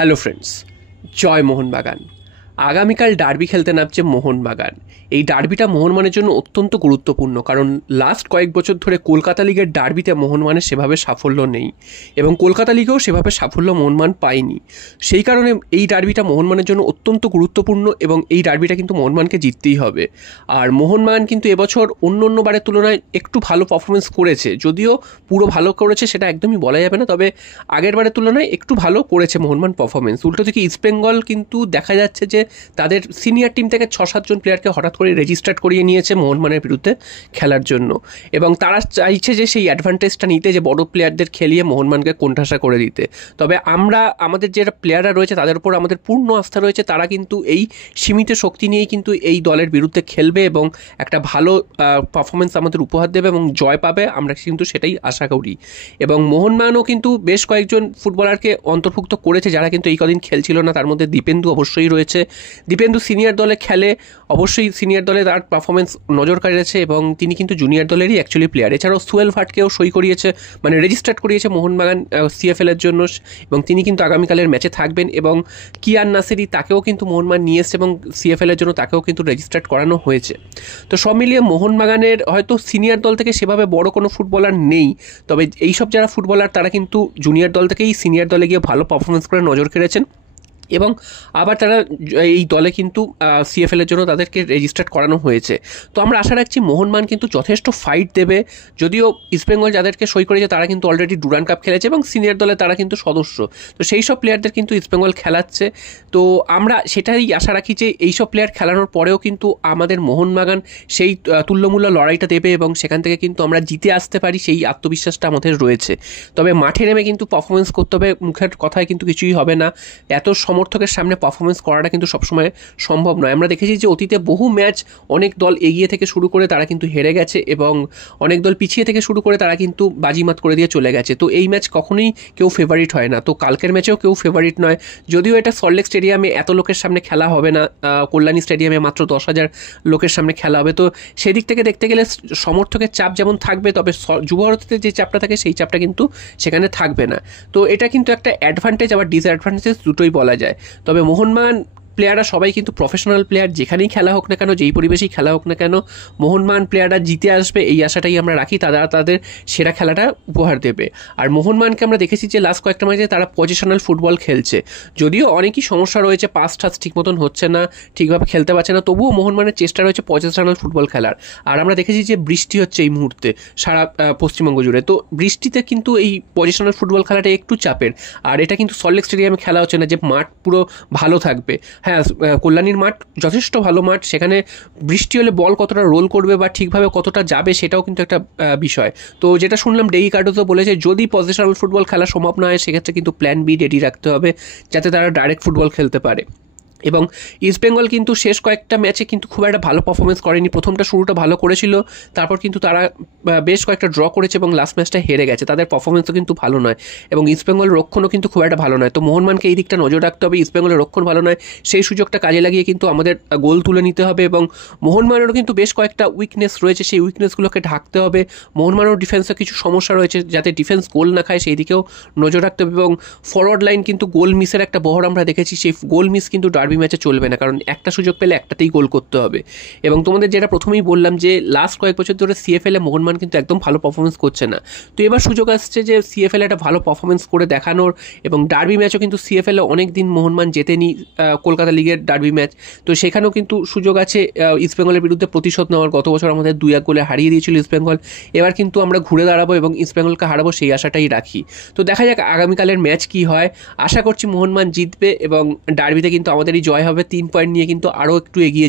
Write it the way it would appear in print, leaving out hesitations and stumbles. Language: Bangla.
হ্যালো ফ্রেন্ডস, জয় মোহনবাগান। আগামীকাল ডার্বি খেলতে নামছে মোহনবাগান। এই ডার্বিটা মোহনবাগানের জন্য অত্যন্ত গুরুত্বপূর্ণ, কারণ লাস্ট কয়েক বছর ধরে কলকাতা লিগের ডার্বিতে মোহনবাগানের সেভাবে সাফল্য নেই এবং কলকাতা লিগেও সেভাবে সাফল্য মোহনবাগান পায়নি। সেই কারণে এই ডার্বিটা মোহনবাগানের জন্য অত্যন্ত গুরুত্বপূর্ণ এবং এই ডার্বিটা কিন্তু মোহনবাগানকে জিততেই হবে। আর মোহনবাগান কিন্তু এবছর অন্য বারের তুলনায় একটু ভালো পারফরমেন্স করেছে, যদিও পুরো ভালো করেছে সেটা একদমই বলা যাবে না, তবে আগের বারের তুলনায় একটু ভালো করেছে মোহনবাগান পারফরমেন্স। উল্টো দিকে ইস্টবেঙ্গল কিন্তু দেখা যাচ্ছে যে তাদের সিনিয়র টিম থেকে 6-7 জন প্লেয়ারকে হঠাৎ করে রেজিস্টার্ড করিয়ে নিয়েছে মোহনবাগানের বিরুদ্ধে খেলার জন্য, এবং তারা চাইছে যে সেই অ্যাডভান্টেজটা নিতে, যে বড় প্লেয়ারদের খেলিয়ে মোহনবাগানকে কোণঠাসা করে দিতে। তবে আমাদের যে প্লেয়াররা রয়েছে তাদের উপর আমাদের পূর্ণ আস্থা রয়েছে, তারা কিন্তু এই সীমিত শক্তি নিয়েই কিন্তু এই দলের বিরুদ্ধে খেলবে এবং একটা ভালো পারফরমেন্স আমাদের উপহার দেবে এবং জয় পাবে, আমরা কিন্তু সেটাই আশা করি। এবং মোহনবাগানও কিন্তু বেশ কয়েকজন ফুটবলারকে অন্তর্ভুক্ত করেছে যারা কিন্তু এই কদিন খেলছিল না, তার মধ্যে দীপেন্দু অবশ্যই রয়েছে। দীপেন্দু সিনিয়র দলে খেলে, অবশ্যই সিনিয়র দলে তার পারফরমেন্স নজর কাড়িয়েছে এবং তিনি কিন্তু জুনিয়র দলেরই অ্যাকচুয়ালি প্লেয়ার। এছাড়াও সুয়েল ভাটকেও সই করিয়েছে, মানে রেজিস্টার্ড করিয়েছে মোহনবাগান সিএফএলের জন্য, এবং তিনি কিন্তু আগামীকালের ম্যাচে থাকবেন। এবং কিয়ান নাসেরি, তাকেও কিন্তু মোহনবাগান নিয়ে এসছে এবং সিএফএলের জন্য তাকেও কিন্তু রেজিস্টার্ড করানো হয়েছে। তো সব মিলিয়ে মোহনবাগানের হয়তো সিনিয়র দল থেকে সেভাবে বড় কোনো ফুটবলার নেই, তবে এইসব যারা ফুটবলার তারা কিন্তু জুনিয়র দল থেকেই সিনিয়র দলে গিয়ে ভালো পারফরমেন্স করে নজর কেড়েছেন এবং আবার তারা এই দলে কিন্তু সিএফএলের জন্য তাদেরকে রেজিস্টার্ড করানো হয়েছে। তো আমরা আশা রাখছি মোহনবাগান কিন্তু যথেষ্ট ফাইট দেবে। যদিও ইস্টবেঙ্গল যাদেরকে সই করেছে তারা কিন্তু অলরেডি ডুরান্ড কাপ খেলেছে এবং সিনিয়র দলে তারা কিন্তু সদস্য, তো সেই সব প্লেয়ারদের কিন্তু ইস্টবেঙ্গল খেলাচ্ছে। তো আমরা সেটাই আশা রাখি যে এইসব প্লেয়ার খেলানোর পরেও কিন্তু আমাদের মোহনবাগান সেই তুল্যমূল্য লড়াইটা দেবে এবং সেখান থেকে কিন্তু আমরা জিতে আসতে পারি, সেই আত্মবিশ্বাসটা আমাদের রয়েছে। তবে মাঠে নেমে কিন্তু পারফরমেন্স করতে হবে, মুখের কথায় কিন্তু কিছুই হবে না। এত সমর্থকের সামনে পারফরমেন্স করাটা কিন্তু সবসময় সম্ভব নয়। আমরা দেখেছি যে অতীতে বহু ম্যাচ অনেক দল এগিয়ে থেকে শুরু করে তারা কিন্তু হেরে গেছে এবং অনেক দল পিছিয়ে থেকে শুরু করে তারা কিন্তু বাজিমাত করে দিয়ে চলে গেছে। তো এই ম্যাচ কখনোই কেউ ফেভারিট হয় না, তো কালকের ম্যাচেও কেউ ফেভারিট নয়। যদিও এটা সল্টলেক স্টেডিয়ামে এত লোকের সামনে খেলা হবে না, কল্যাণী স্টেডিয়ামে মাত্র 10,000 লোকের সামনে খেলা হবে, তো সেই দিক থেকে দেখতে গেলে সমর্থকের চাপ যেমন থাকবে, তবে যুবভারতীতে যে চাপটা থাকে সেই চাপটা কিন্তু সেখানে থাকবে না। তো এটা কিন্তু একটা অ্যাডভান্টেজ আবার ডিসঅ্যাডভান্টেজ দুটোই বলা যায়। তবে মোহনবাগান প্লেয়াররা সবাই কিন্তু প্রফেশনাল প্লেয়ার, যেখানেই খেলা হোক না কেন, যেই পরিবেশেই খেলা হোক না কেন, মোহনবাগান প্লেয়াররা জিতে আসবে এই আশাটাই আমরা রাখি। তারা তাদের সেরা খেলাটা উপহার দেবে। আর মোহনবাগানকে আমরা দেখেছি যে লাস্ট কয়েকটা ম্যাচে তারা পজিশনাল ফুটবল খেলছে, যদিও অনেকই সমস্যা রয়েছে, পাস টাস ঠিক মতন হচ্ছে না, ঠিকভাবে খেলতে পারছে না, তবুও মোহনবাগানের চেষ্টা রয়েছে পজিশনাল ফুটবল খেলার। আর আমরা দেখেছি যে বৃষ্টি হচ্ছে এই মুহূর্তে সারা পশ্চিমবঙ্গ জুড়ে, তো বৃষ্টিতে কিন্তু এই পজিশনাল ফুটবল খেলাটা একটু চাপের। আর এটা কিন্তু সল্টলেক স্টেডিয়ামে খেলা হচ্ছে না যে মাঠ পুরো ভালো থাকবে। হ্যাঁ, কল্যাণীর মাঠ যথেষ্ট ভালো মাঠ, সেখানে বৃষ্টি হলে বল কতটা রোল করবে বা ঠিকভাবে কতটা যাবে সেটাও কিন্তু একটা বিষয়। তো যেটা শুনলাম ডেই কার্ডোজও বলেছে যদি পজিশনাল ফুটবল খেলা সম্ভব না হয় সেক্ষেত্রে কিন্তু প্ল্যান বি রেডি রাখতে হবে যাতে তারা ডাইরেক্ট ফুটবল খেলতে পারে। এবং ইস্টবেঙ্গল কিন্তু শেষ কয়েকটা ম্যাচে কিন্তু খুব একটা ভালো পারফরমেন্স করেনি। প্রথমটা শুরুটা ভালো করেছিল, তারপর কিন্তু তারা বেশ কয়েকটা ড্র করেছে এবং লাস্ট ম্যাচটা হেরে গেছে, তাদের পারফরমেন্সও কিন্তু ভালো নয় এবং ইস্টবেঙ্গল রক্ষণও কিন্তু খুব একটা ভালো নয়। তো মোহনবাগানকে এই দিকটা নজর রাখতে হবে, ইস্টবেঙ্গলের রক্ষণ ভালো নয়, সেই সুযোগটা কাজে লাগিয়ে কিন্তু আমাদের গোল তুলে নিতে হবে। এবং মোহনবাগানেরও কিন্তু বেশ কয়েকটা উইকনেস রয়েছে, সেই উইকনেসগুলোকে ঢাকতে হবে। মোহনবাগানের ডিফেন্সে কিছু সমস্যা রয়েছে, যাতে ডিফেন্স গোল না খায় সেই দিকেও নজর রাখতে হবে। এবং ফরওয়ার্ড লাইন কিন্তু গোল মিসের একটা বহর আমরা দেখেছি, সেই গোল মিস কিন্তু ডার্বি ম্যাচে চলবে না, কারণ একটা সুযোগ পেলে একটাতেই গোল করতে হবে। এবং তোমাদের যেটা প্রথমেই বললাম যে লাস্ট কয়েক বছর ধরে সিএফএল এ মোহনবাগান কিন্তু একদম ভালো পারফরমেন্স করছে না, তো এবার সুযোগ আসছে যে সিএফএল একটা ভালো পারফরমেন্স করে দেখানোর। এবং ডার্বি ম্যাচও কিন্তু সিএফএল এ অনেক দিন মোহনবাগান জেতেনি, কলকাতা লিগের ডার্বি ম্যাচ, তো সেখানেও কিন্তু সুযোগ আছে ইস্টবেঙ্গলের বিরুদ্ধে প্রতিশোধ নেওয়ার। গত বছর আমাদের 2-1 গোলে হারিয়ে দিয়েছিল ইস্টবেঙ্গল, এবার কিন্তু আমরা ঘুরে দাঁড়াবো এবং ইস্টবেঙ্গলকে হারাবো সেই আশাটাই রাখি। তো দেখা যাক আগামীকালের ম্যাচ কি হয়, আশা করছি মোহনবাগান জিতবে এবং ডার্বিতে কিন্তু আমাদেরই জয় হবে। 3 পয়েন্ট নিয়ে কিন্তু আরও একটু এগিয়ে